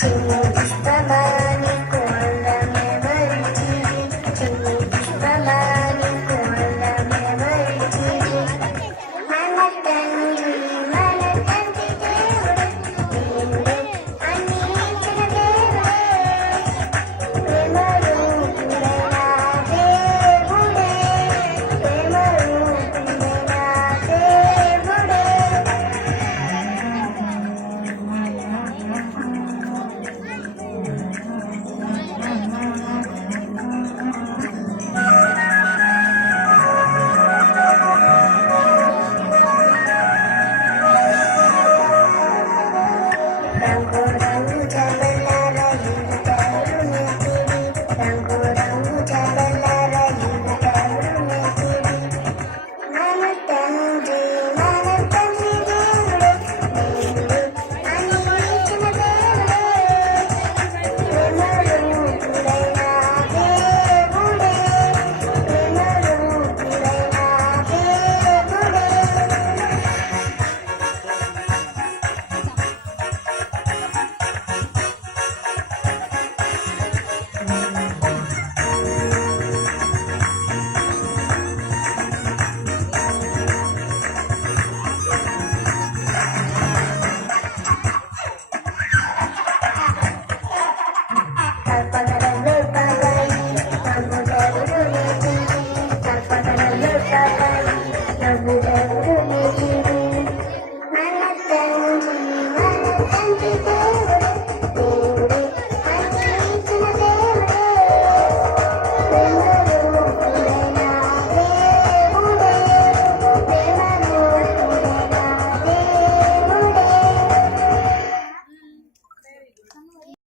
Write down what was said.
చిన్ని పుష్పమాని కోళ్ళమెవరిచిరి చిన్ని పుష్పమాని కోళ్ళమెవరిచిరి మన తండ్రి దేవుడు దేవుడే అన్నించిన దేవుడే ప్రేమరూపుడైన దేవుడే ప్రేమరూపుడైన దేవుడే రంగు రంగు జబలార యువతలు నెత్తిరి రంగు రంగు జబలార యువతలు నెత్తిరి మన తండ్రి దేవుడే దేవుడు అన్నించిన దేవుడే ప్రేమరూపుడైన దేవుడే ప్రేమరూపుడైన దేవుడే కల్పనలో కావాలి నవ్వుడెవరు లేచిరి కల్పనలో కావాలి నవ్వుడెవరు లేచిరి మన తండ్రి